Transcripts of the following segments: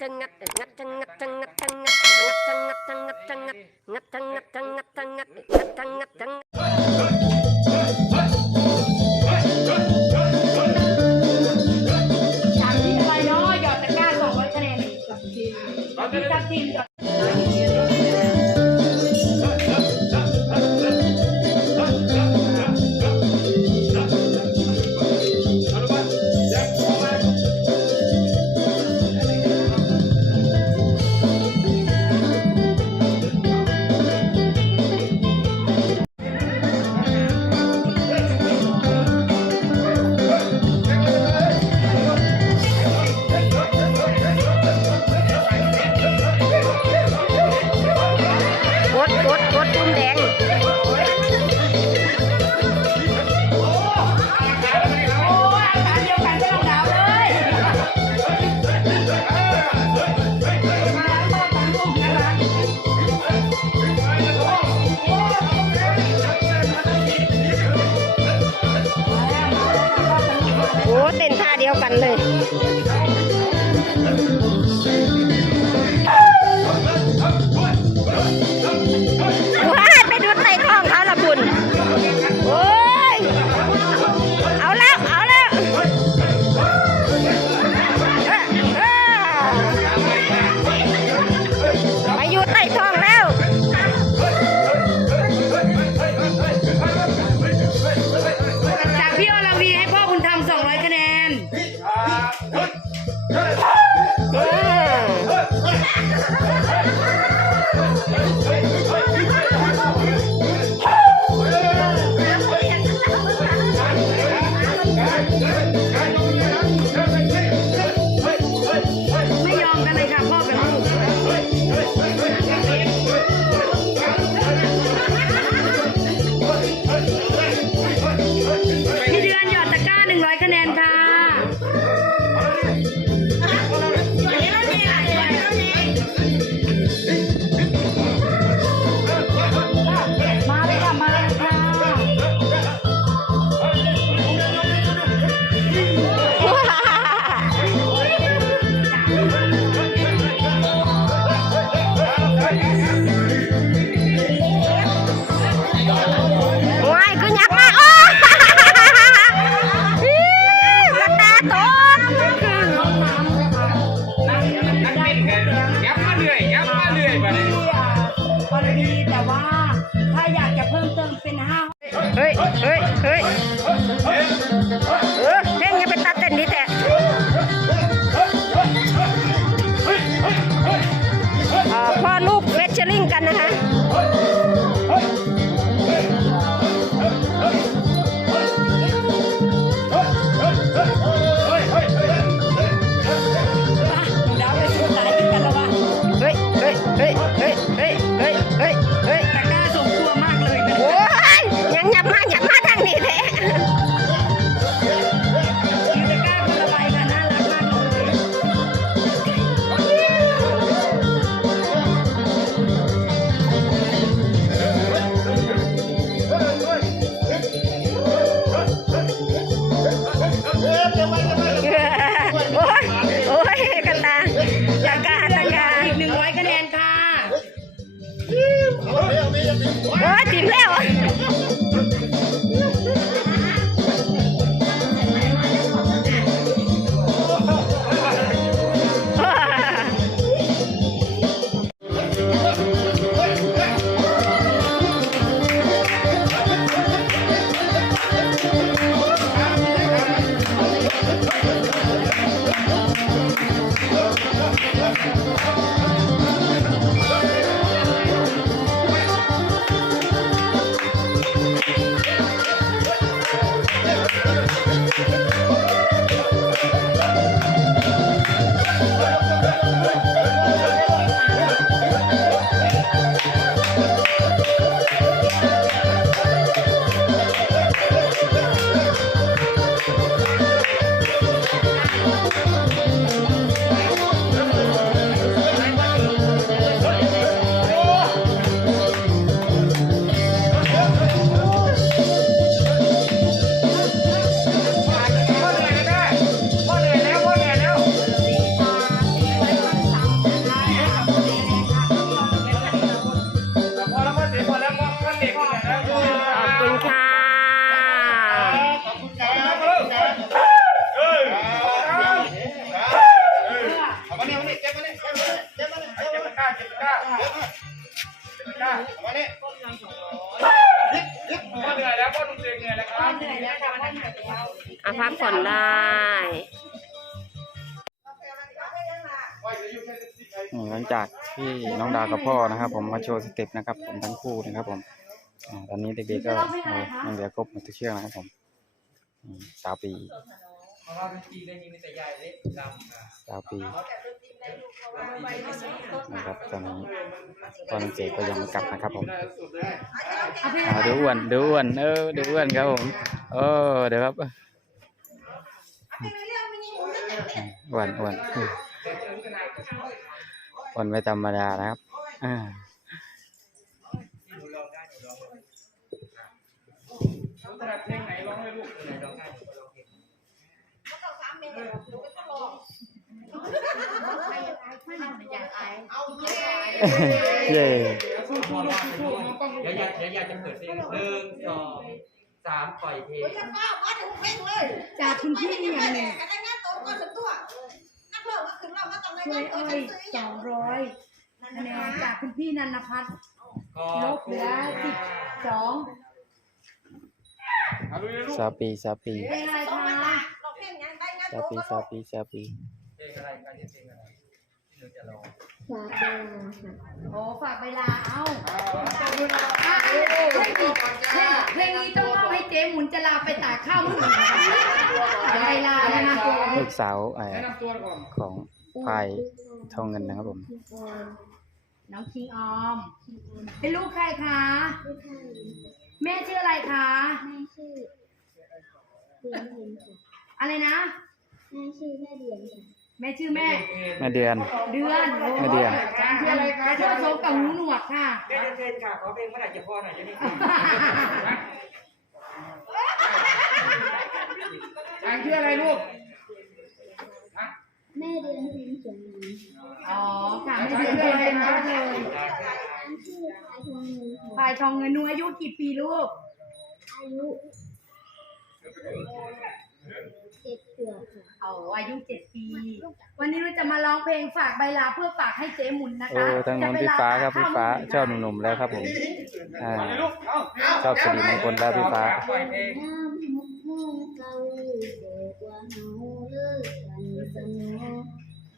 ចឹងងាត់ងាត់ចឹងងាត់ចឹងងាត់ចឹងងាត់ចឹងងាត់ចឹងងាត់ចឹងងាត់ងាត់ចឹងងាត់ចឹងងាត់ចឹងងាត់ងាត់ចឹងងាត់ចឹងចាំទីថ្លៃណោយកតកាសអត់ទេនេះចាប់ទីចាប់ទី เฮ้ยเฮ้ยเฮ้ย มาเนี่ยพ่อเหนื่อยแล้วพ่อนุ่งเตียงเหนื่อยแล้วครับเหนื่อยแล้วค่ะวันนี้อะพักผ่อนได้หลังจากที่น้องดาวกับพ่อนะครับ ผมมาโชว์สเต็ปนะครับ ผมทั้งคู่นะครับ ผมตอนนี้เด็กๆก็ยังเหลือครบหมดทุกเชือกนะครับผมสาวปีสาวปี นะครับตอนนี้ตอนเจก็ยังไม่กลับนะครับผมสุดเลยอ่าเดี๋ยวอ้วนเดี๋ยวอ้วนเออเดี๋ยวอ้วนครับผมเออเดี๋ยวครับอ้วนอ้วนอ้วนไม่ธรรมดานะครับอ่าถนัดเพลงไหนร้องให้ลูกไหนร้องได้ ร้องเพลงเย้สู้ๆลูกสู้ๆเดี๋ยวอยากเดี๋ยวอยากจะเปิดเพลงหนึ่งสองสามปล่อยเพลงจากคุณพี่อย่างหนึ่งช่วยอ้อยสองร้อยคะแนนจากคุณพี่นันพัฒน์ขอลบบเหลือสิบสองเอาดูเลยลูกสาวปีสาวปีเป็นอะไรคะสาวปีสาวปีสาวปีเพลง อะไรการเพลงอะไรที่หนูจะร้องโอ้ฝากเวลาเอ้าขอบคุณนะอะเพลงนี้เพลงนี้ต้องมอบให้เจ๊หมุนจะลาไปตากข้าวมื้อหนึ่งนะคะเดี๋ยวเวลาแล้วนะตัวลูกสาวเอ่อแนะนำตัวก่อนของพายทองเงินนะครับผมน้องคิงออมเป็นลูกใครคะแม่ชื่ออะไรคะ แม่ชื่อเดือนเพ็ญค่ะอะไรนะ แม่ชื่อแม่เดือนค่ะ แม่ชื่อแม่ แม่เดือน เดือนโอ้แม่เดือนชื่ออะไรคะชื่อสมกับหูหนวดค่ะเดี๋ยวเชิญค่ะขอเพลงเมื่อไหร่จะพอหน่อยจะได้ฟังทางชื่ออะไรลูกแม่เดือนเพ็ญสวนงามอ๋อค่ะแม่เดือนเป็นมากเลยร้านชื่อพายทองเงินค่ะพายทองเงินหนูอายุกี่ปีลูกอายุ เจ็ดขวบค่ะเอาอายุเจ็ดปี วันนี้เราจะมาร้องเพลงฝากใบลาเพื่อฝากให้เจ๊หมุนนะโอ้คะทางโน้นพี่ฟ้าครับพี่ฟ้าชอบหนุ่มๆแล้วครับผมอ่ามาเลยลูกเอาชอบสิริมงคลแล้วพี่ฟ้าปล่อยเพลงน้ำมุกมุ่งเก่าเบิกว่าเฮาเลิกกันสนอ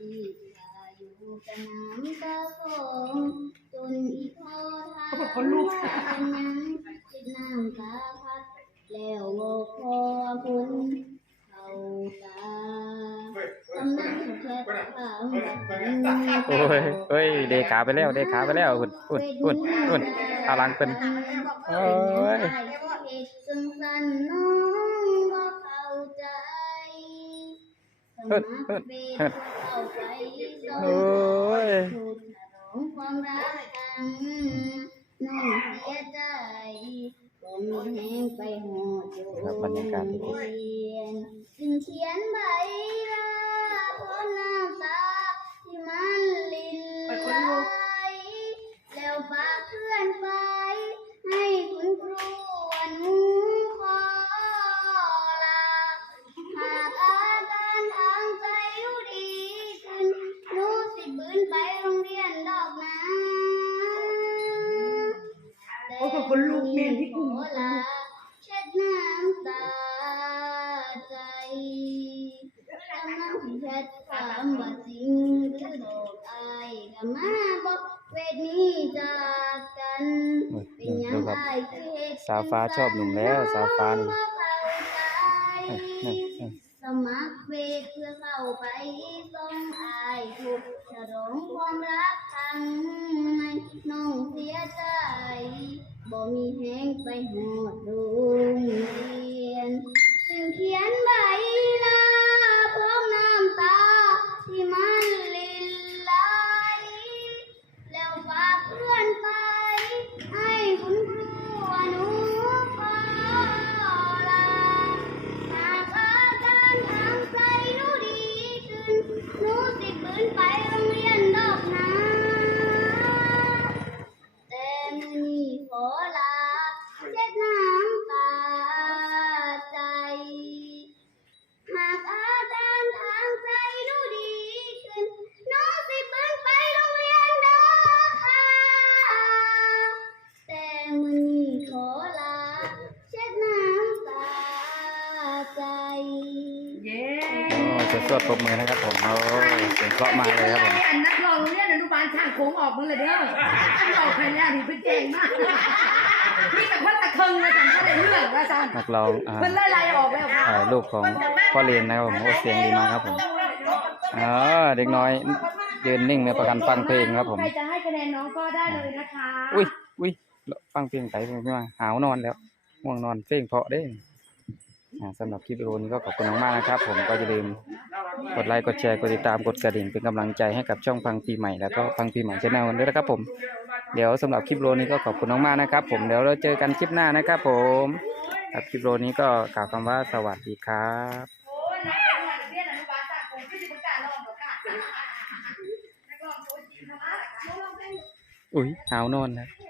ดีกาอยู่กันน้ำตาฟองจนอีพอทาเขาบอกคนลูกเป็น โอ้ยเฮ้ยเดขาไปแล้วเดขาไปแล้วอุ่นอุ่นอุ่นอุ่นพลังเป็นโอ้ยเหตุสังสันน้องก็เข้าใจสมัครเป็นเข้าไปสอโอ้ยพูดฉลองความรักกันน้องเสียใจก็มีแห้งไปหอดโยครับบรรยากาศดีามว่าจริงหรือดอกอายก็มาบอกเวทนี้จากกัน เป็นยังดูครับไงคือเหตุสาวฟ้าชอบหนุ่มแล้วสาวฟ้านี่บ่เข้าใจนี่นี่นี่สมัครเวทเพื่อเข้าไปส่งอายถูกฉลองความรักครั้งใหม่น้องเสียใจบ่มีแห้งไปหอดโวดปรบมือนะครับผมโอ้เสียงเพราะมากเลยครับผมอันนักร้องโรงเรียนอนุบาลช่างโค้งออกมึงเลยเด้ออันออกใครแล้วนี่เป็นเก่งมากนี่แต่คนตะเคิงมาสั่งก็ได้เรื่องว่าสั่นนักร้องอ่าเพิ่นไล่ไล่ออกแล้วค่ะถ่ายรูปของพ่อเรียนนะครับผมโอ้เสียงดีมากครับผมอ๋อเด็กน้อยยืนนิ่งเนี่ยประกันฟังเพลงครับผม ใครจะให้คะแนนน้องก็ได้เลยนะคะ อุ้ยอุ้ยฟังเพลงไปเพลงมาหาวนอนแล้วง่วงนอนเพลงเพราะเด้อ่า สำหรับคลิปวิดีโอนี้ก็ขอบคุณมากๆนะครับ ผมก็อย่าลืมกดไลค์กดแชร์กดติดตามกดกระดิ่งเป็นกำลังใจให้กับช่องพังปีใหม่แล้วก็พังปีใหม่ชาแนลด้วยนะครับผมเดี๋ยวสำหรับคลิปโอนี้ก็ขอบคุณมากๆนะครับ ผมเดี๋ยวเราเจอกันคลิปหน้านะครับ ผมครับคลิปโอนี้ก็กล่าวคำว่าสวัสดีครับโอ้ยนักร้องโรงเรียนอนุบาลช่างโค้งขึ้นที่ประกาศร้องประกานองโต๊ะจีนะ